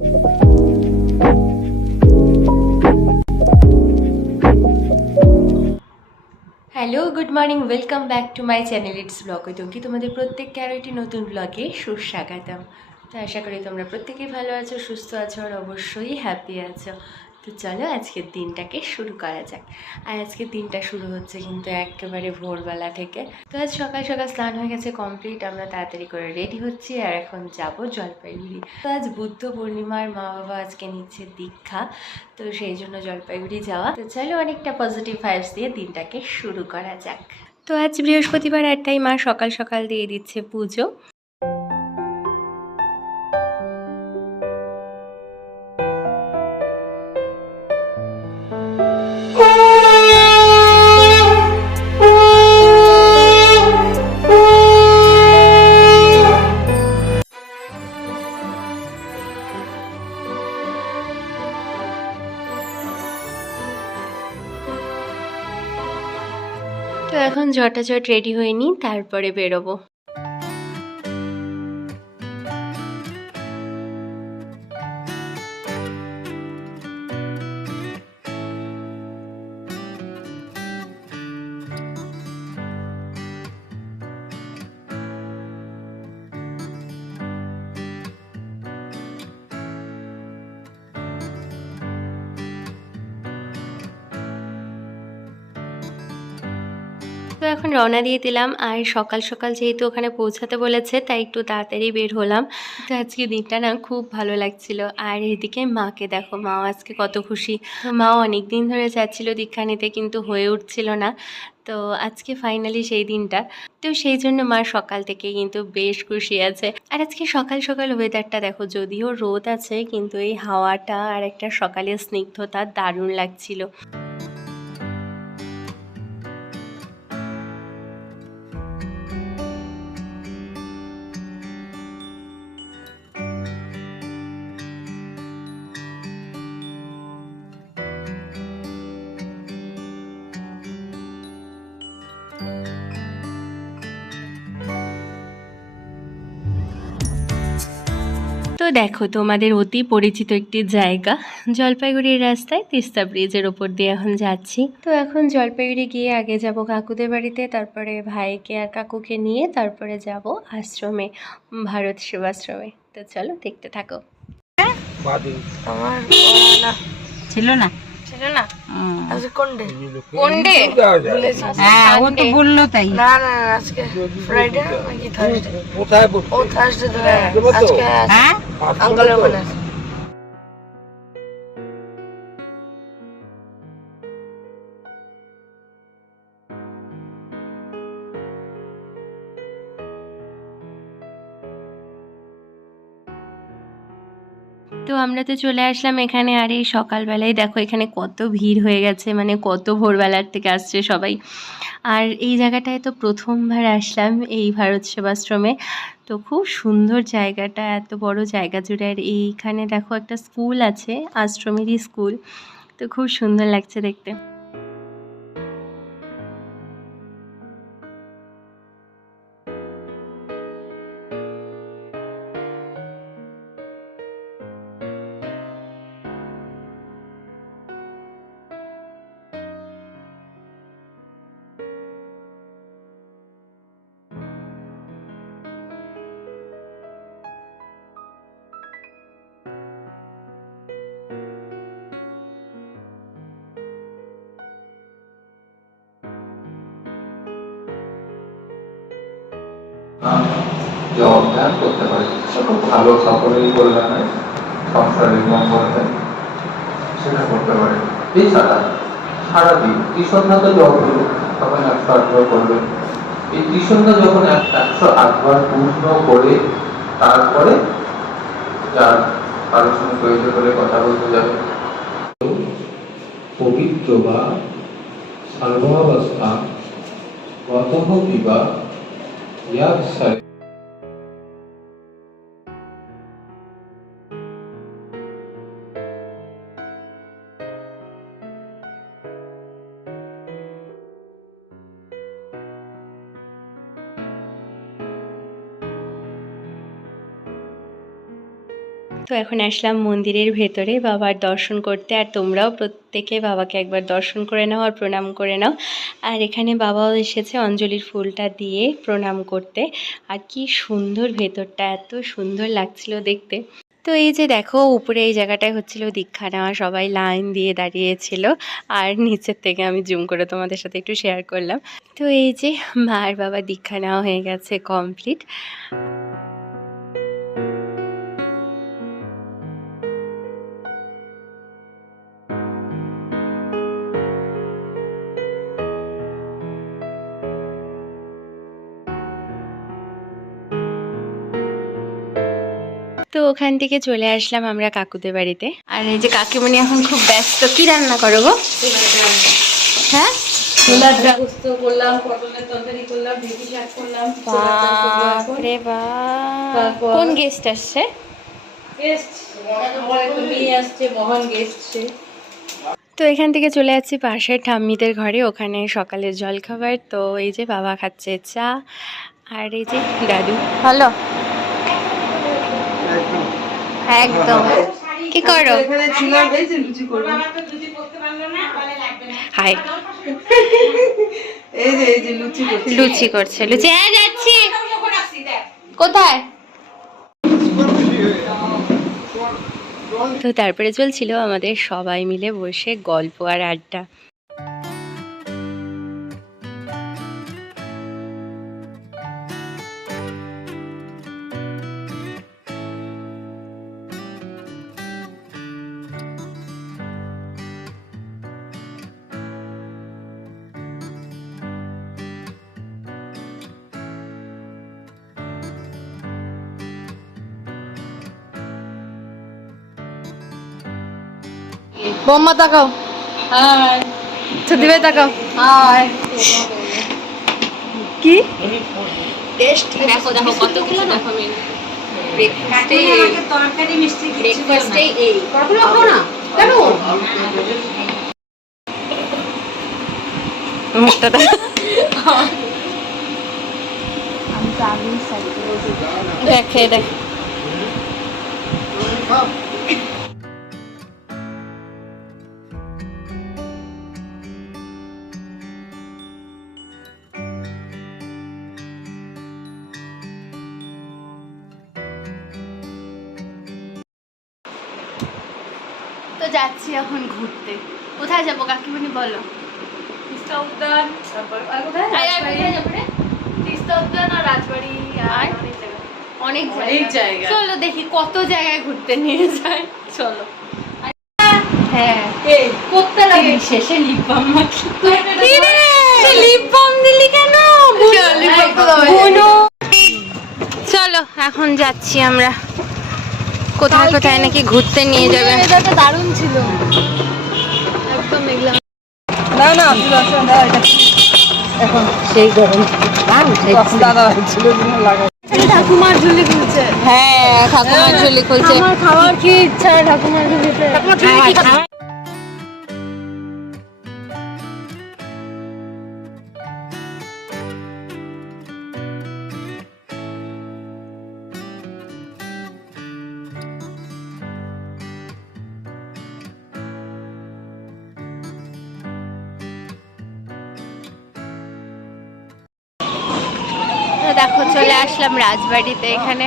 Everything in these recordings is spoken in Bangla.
Hello, good morning, welcome back to my channel it's vlog with Anki. তোমাদের প্রত্যেককে আরও একটি নতুন ব্লগে সুস্বাগতম। তো আশা করি তোমরা প্রত্যেকেই ভালো আছো, সুস্থ আছো আর অবশ্যই হ্যাপি আছো। তো চলো আজকের দিনটাকে শুরু করা যাক। আর আজকের দিনটা শুরু হচ্ছে কিন্তু একেবারে ভোরবেলা থেকে। তো আজ সকাল সকাল স্নান হয়ে গেছে কমপ্লিট, আমরা তাড়াতাড়ি করে রেডি হচ্ছি আর এখন যাব জলপাইগুড়ি। তো আজ বুদ্ধ পূর্ণিমার, মা বাবা আজকে নিচ্ছে দীক্ষা, তো সেই জন্য জলপাইগুড়ি যাওয়া। তো চলো অনেকটা পজিটিভ ভাইবস দিয়ে দিনটাকে শুরু করা যাক। তো আজ বৃহস্পতিবার আর তাই মা সকাল সকাল দিয়ে দিচ্ছে পুজো। তো এখন ঝটাঝট রেডি হয়ে নিই, তারপরে বেরোবো। তো এখন রওনা দিয়ে দিলাম, আর সকাল সকাল যেহেতু ওখানে পৌঁছাতে বলেছে তাই একটু তাড়াতাড়ি বের হলাম। তো আজকে দিনটা না খুব ভালো লাগছিল। আর এদিকে মাকে দেখো, মাও আজকে কত খুশি। তো মাও অনেক দিন ধরে যাচ্ছিল দীক্ষা নিতে, কিন্তু হয়ে উঠছিল না। তো আজকে ফাইনালি সেই দিনটা। তো সেই জন্য মা সকাল থেকে কিন্তু বেশ খুশি আছে। আর আজকে সকাল সকাল ওয়েদারটা দেখো, যদিও রোদ আছে কিন্তু এই হাওয়াটা আর একটা সকালের স্নিগ্ধতা দারুণ লাগছিল। তো দেখো, তোমাদের অতি পরিচিত একটি জায়গা, জলপাইগুড়ির রাস্তায় তিস্তা ব্রিজের ওপর দিয়ে এখন যাচ্ছি। তো এখন জলপাইগুড়ি গিয়ে আগে যাব কাকুদের বাড়িতে, তারপরে ভাইকে আর কাকুকে নিয়ে তারপরে যাব আশ্রমে, ভারত সেবাশ্রমে। তো চলো দেখতে থাকো। আমার ছিল না। ছিল না আজকে কোন ডে? হ্যাঁ, ও তো বললো তাই। না না, আজকে ফ্রাইডে নাকি থার্সডে? ও থার্সডে তো, আজকে হ্যাঁ, আঙ্কেলের ওখানে আছে। তো আমরা তো চলে আসলাম এখানে, আর এই সকালবেলায় দেখো এখানে কত ভিড় হয়ে গেছে, মানে কত ভোরবেলার থেকে আসছে সবাই। আর এই জায়গাটায় তো প্রথমবার আসলাম, এই ভারত সেবাশ্রমে। তো খুব সুন্দর জায়গাটা, এত বড় জায়গা জুড়ে। আর এইখানে দেখো একটা স্কুল আছে, আশ্রমেরই স্কুল। তো খুব সুন্দর লাগছে দেখতে। যে অধ্যয়ন করতে পারে খুব ভালো সকলেই কল্যাণে সংসারের মঙ্গলে সেটা করতে পারে। এছাড়া সারাদিন ত্রিসন্ধ্যা তো জপ হলো, তখন 108 করবে। এই ত্রিসন্ধ্যা যখন 108 বার পূর্ণ করে তারপরে যার কারোর সঙ্গে প্রয়োজন করে কথা বলতে যাবে। পবিত্র বা সর্বাবস্থা গতঃ বিবা ইয়াদ তো এখন আসলাম মন্দিরের ভেতরে বাবার দর্শন করতে, আর তোমরাও প্রত্যেকে বাবাকে একবার দর্শন করে নাও আর প্রণাম করে নাও। আর এখানে বাবাও এসেছে অঞ্জলির ফুলটা দিয়ে প্রণাম করতে। আর কি সুন্দর ভেতরটা, এত সুন্দর লাগছিল দেখতে। তো এই যে দেখো উপরে এই জায়গাটায় হচ্ছিল দীক্ষা নেওয়া, সবাই লাইন দিয়ে দাঁড়িয়েছিল। আর নিচের থেকে আমি জুম করে তোমাদের সাথে একটু শেয়ার করলাম। তো এই যে মা আর বাবা দীক্ষা নেওয়া হয়ে গেছে কমপ্লিট। তো ওখান থেকে চলে আসলাম আমরা কাকুদের বাড়িতে। আর এই যে কাকিমণি এখন খুব ব্যস্ত। কি রান্না করো গো? হ্যাঁ, বাপরে বাপ, কোন গেস্ট আসছে? তো এখান থেকে চলে যাচ্ছি পাশের ঠাম্মিদের ঘরে, ওখানে সকালের জলখাবার। তো এই যে বাবা খাচ্ছে চা, আর এই যে দাদু। ভালো, একদম। কি করো? হাই, লুচি করছে। লুচি, হ্যাঁ যাচ্ছি। কোথায়? তো তারপরে চলছিল আমাদের সবাই মিলে বসে গল্প আর আড্ডা। বোম্মা তাকাও। হাই। ছুটি ভাই তাকাও। হাই। কি টেস্ট দেখো, দেখো কতগুলো দেখো মেনু। ব্রেকফাস্টে তরকারি মিষ্টি ব্রেকফাস্টে এই কখনো খাও না কেন? মুখটা দেখো। আমি তো আগেই সাইড করে দেখে দেখ। তো যাচ্ছি এখন ঘুরতে। কোথায় যাবো কাকিমণি বলো? তিস্তা উদ্যান, তারপর আর কোথায়? তিস্তা উদ্যান আর রাজবাড়ি আর অনেক অনেক জায়গা। চলো দেখি কত জায়গায় ঘুরতে নিয়ে যায়। চলো। হ্যাঁ, করতে লাগে শেষে লিপ বাম মাখি। কি রে? লিপ বাম দিলি কেন? চলো এখন যাচ্ছি আমরা। কোথায় কোথায় নাকি ঘুরতে নিয়ে যাবে। এটা দারুণ ছিল একদম। মেঘলা না না এখন সেই গরম দাদা ছিল ঠাকুমার ঝুলি খুলছে। হ্যাঁ, ঠাকুমার ঝুলি খুলছে। আমার খাওয়ার কি ইচ্ছা ঠাকুমার ঝুলিতে। দেখো চলে আসলাম রাজবাড়িতে। এখানে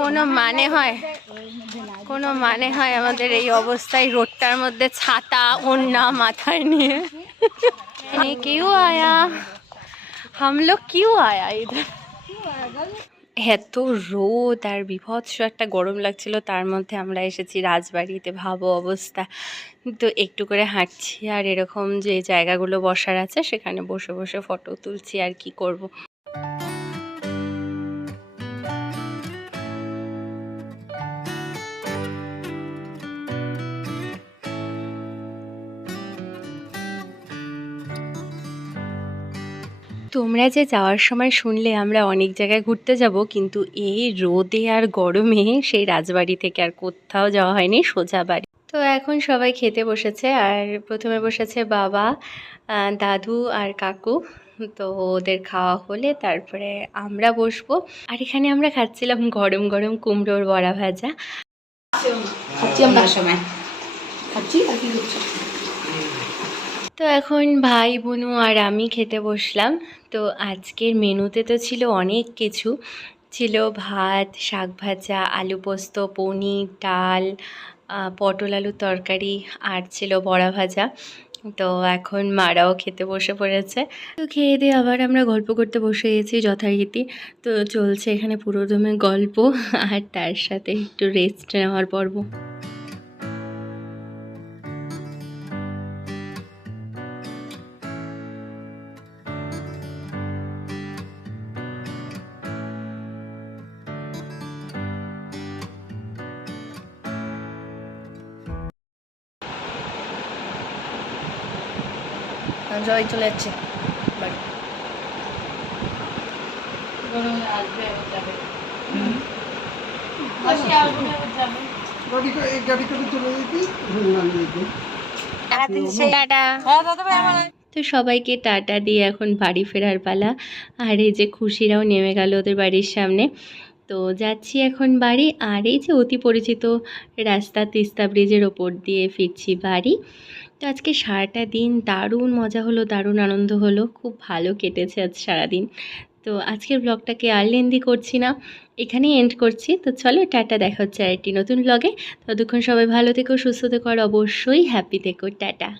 কোনো মানে হয়, কোনো মানে হয় আমাদের এই অবস্থায় রোডটার মধ্যে ছাতা ওড়না মাথায় নিয়ে? क्यों आया हम लोग, क्यों आया इधर? এত রোদ আর বিভৎস একটা গরম লাগছিল, তার মধ্যে আমরা এসেছি রাজবাড়িতে। ভাবো অবস্থা। তো একটু করে হাঁটছি আর এরকম যে জায়গাগুলো বসার আছে সেখানে বসে বসে ফটো তুলছি, আর কি করব। তোমরা যে যাওয়ার সময় শুনলে আমরা অনেক জায়গায় ঘুরতে যাব, কিন্তু এই রোদে আর গরমে সেই রাজবাড়ি থেকে আর কোথাও যাওয়া হয়নি, সোজা বাড়ি। তো এখন সবাই খেতে বসেছে, আর প্রথমে বসেছে বাবা, দাদু আর কাকু। তো ওদের খাওয়া হলে তারপরে আমরা বসবো। আর এখানে আমরা খাচ্ছিলাম গরম গরম কুমড়োর বড়া ভাজা। খাচ্ছি আমরা সময় খাচ্ছি আর কি করছি। তো এখন ভাই বোনু আর আমি খেতে বসলাম। তো আজকের মেনুতে তো ছিল অনেক কিছু, ছিল ভাত, শাক ভাজা, আলু পোস্ত, পনির, ডাল, পটল আলুর তরকারি, আর ছিল বড়া ভাজা। তো এখন মারাও খেতে বসে পড়েছে। তো খেয়ে দিয়ে আবার আমরা গল্প করতে বসে গেছি যথারীতি। তো চলছে এখানে পুরোদমে গল্প, আর তার সাথে একটু রেস্ট নেওয়ার পর্ব। জয় চলে যাচ্ছে বাড়ি। তো সবাইকে টাটা দিয়ে এখন বাড়ি ফেরার পালা। আর এই যে খুশিরাও নেমে গেল ওদের বাড়ির সামনে। তো যাচ্ছি এখন বাড়ি। আর এই যে অতি পরিচিত রাস্তা তিস্তা ব্রিজের ওপর দিয়ে ফিরছি বাড়ি। তো আজকে সারাটা দিন দারুণ মজা হলো, দারুণ আনন্দ হলো, খুব ভালো কেটেছে আজ সারাদিন। তো আজকের ব্লগটাকে আর লেন্দি করছি না, এখানেই এন্ড করছি। তো চলো টাটা, দেখা হচ্ছে আর একটি নতুন ব্লগে। ততক্ষণ সবাই ভালো থেকো, সুস্থ থেকো, আর অবশ্যই হ্যাপি থেকো। টাটা।